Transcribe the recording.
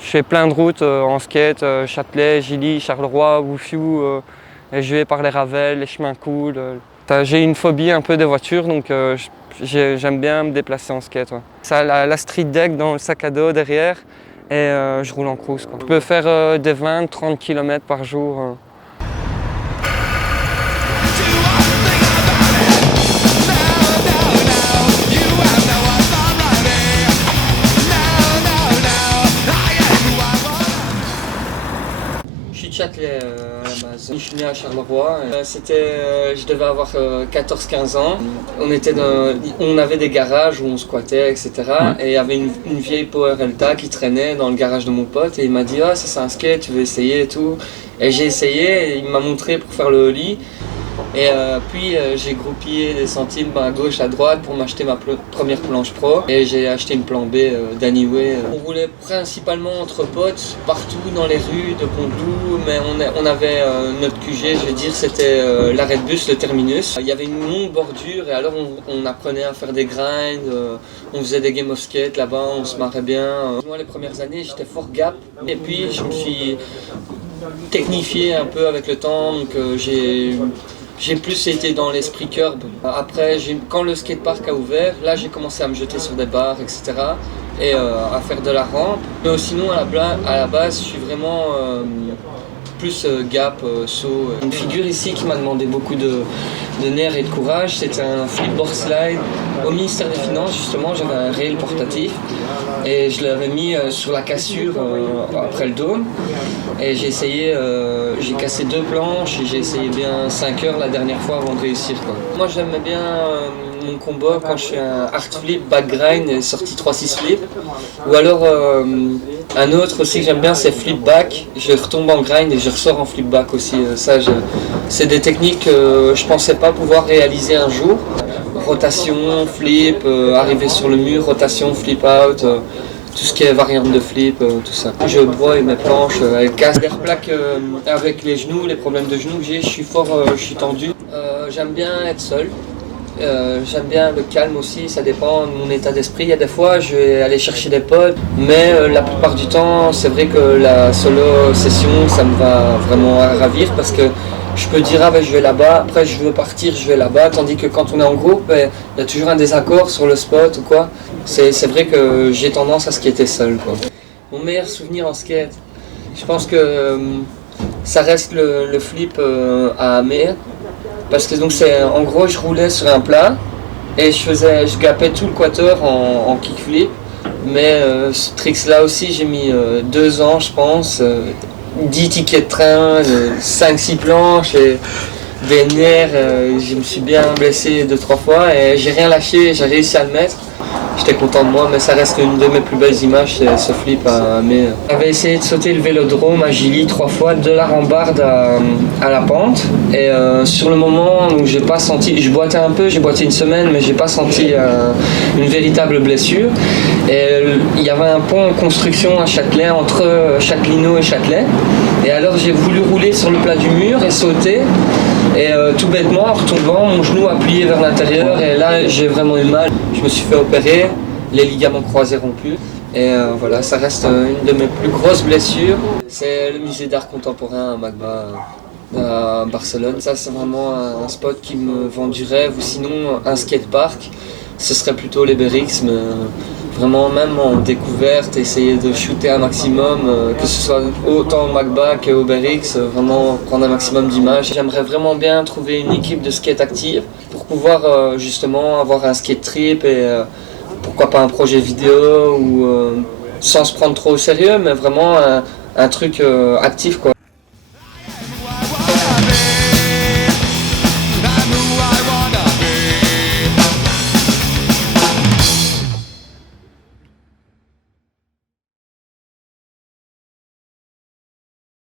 Je fais plein de routes en skate, Châtelet, Gilly, Charleroi, Wuffiou, je vais par les Ravels, les chemins cool. J'ai une phobie un peu des voitures, donc j'aime bien me déplacer en skate. Ouais. Ça a la street deck dans le sac à dos derrière et je roule en cruise. Quoi. Je peux faire des 20-30 km par jour. Châtelet à la base. Je suis né à Charleroi. Je devais avoir 14-15 ans. On avait des garages où on squattait, etc. Et il y avait une vieille Power Elta qui traînait dans le garage de mon pote. Et il m'a dit ah, ça c'est un skate, tu veux essayer et tout. Et j'ai essayé, et il m'a montré pour faire le ollie. Et puis j'ai groupillé des centimes à gauche, à droite pour m'acheter ma première planche pro. Et j'ai acheté une plan B d'Anyway. On roulait principalement entre potes, partout dans les rues de Pont-de-Loup. Mais on avait notre QG, je veux dire, c'était l'arrêt de bus, le terminus. Il y avait une longue bordure et alors on apprenait à faire des grinds. On faisait des games of skate là-bas, on se marrait bien. Moi les premières années j'étais fort gap. Et puis je me suis technifié un peu avec le temps. Donc j'ai plus été dans l'esprit curb. Après, quand le skatepark a ouvert, là j'ai commencé à me jeter sur des barres, etc. Et à faire de la rampe. Mais sinon, à la base, je suis vraiment plus gap, saut. Une figure ici qui m'a demandé beaucoup de nerfs et de courage, c'était un flipboard slide. Au ministère des Finances, justement, j'avais un rail portatif. Et je l'avais mis sur la cassure après le dôme. Et j'ai cassé 2 planches et j'ai essayé bien 5 heures la dernière fois avant de réussir. Quoi. Moi j'aimais bien mon combo quand je fais un hard flip, back grind et sortie 3-6 flip. Ou alors un autre aussi que j'aime bien c'est flip back. Je retombe en grind et je ressors en flip back aussi. C'est des techniques que je pensais pas pouvoir réaliser un jour. Rotation, flip, arriver sur le mur, rotation, flip out. Tout ce qui est variante de flip, tout ça. Je broie mes planches, elles cassent. Les plaques avec les genoux, les problèmes de genoux que j'ai, je suis tendu. J'aime bien être seul. J'aime bien le calme aussi, ça dépend de mon état d'esprit. Il y a des fois, je vais aller chercher des potes, mais la plupart du temps, c'est vrai que la solo session, ça me va vraiment ravir parce que je peux dire ah ben je vais là-bas, après je veux partir, je vais là-bas, tandis que quand on est en groupe, ben, il y a toujours un désaccord sur le spot ou quoi. C'est vrai que j'ai tendance à skater seul. Quoi. Mon meilleur souvenir en skate, je pense que ça reste le flip à Amer. Parce que donc en gros je roulais sur un plat et je gapais tout le quater en kickflip. Mais ce trick là aussi j'ai mis 2 ans je pense. 10 tickets de train, 5-6 planches et des nerfs, je me suis bien blessé 2-3 fois et j'ai rien lâché, j'ai réussi à le mettre. J'étais content de moi, mais ça reste une de mes plus belles images, c'est ce flip à Amer. J'avais essayé de sauter le vélodrome à Gilly 3 fois, de la rambarde à la pente. Et sur le moment où j'ai pas senti, je boitais un peu, j'ai boité une semaine, mais j'ai pas senti une véritable blessure. Et il y avait un pont en construction à Châtelet, entre Châtelineau et Châtelet. Et alors j'ai voulu rouler sur le plat du mur et sauter. Et tout bêtement, en retombant, mon genou a plié vers l'intérieur et là j'ai vraiment eu mal. Je me suis fait opérer, les ligaments croisés rompus. Et voilà, ça reste une de mes plus grosses blessures. C'est le musée d'art contemporain à Magba, à Barcelone. Ça c'est vraiment un spot qui me vend du rêve. Ou sinon un skatepark ce serait plutôt les BRX, mais vraiment même en découverte, essayer de shooter un maximum, que ce soit autant au Macba qu'au BRX, vraiment prendre un maximum d'images. J'aimerais vraiment bien trouver une équipe de skate active pour pouvoir justement avoir un skate trip et pourquoi pas un projet vidéo ou sans se prendre trop au sérieux, mais vraiment un truc actif quoi.